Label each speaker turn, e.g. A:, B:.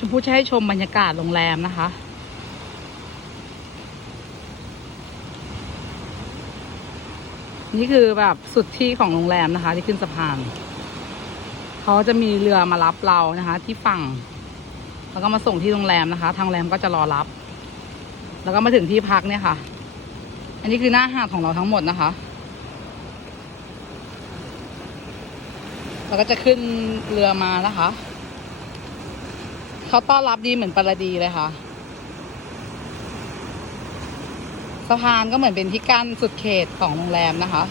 A: ชมพู่จะให้ชมบรรยากาศโรงแรมนะคะ นี่คือแบบสุดที่ของโรงแรมนะคะ ที่ขึ้นสะพาน เขาจะมีเรือมารับเรานะคะ ที่ฝั่ง แล้วก็มาส่งที่โรงแรมนะคะ ทางโรงแรมก็จะรอรับ แล้วก็มาถึงที่พักเนี่ยค่ะ อันนี้คือหน้าหาดของเราทั้งหมดนะคะแล้วก็จะขึ้นเรือมานะคะ เขาต้อนรับดีเหมือนปรดีเลยค่ะ สะพานก็เหมือนเป็นที่กั้นสุดเขตของโรงแรมนะคะ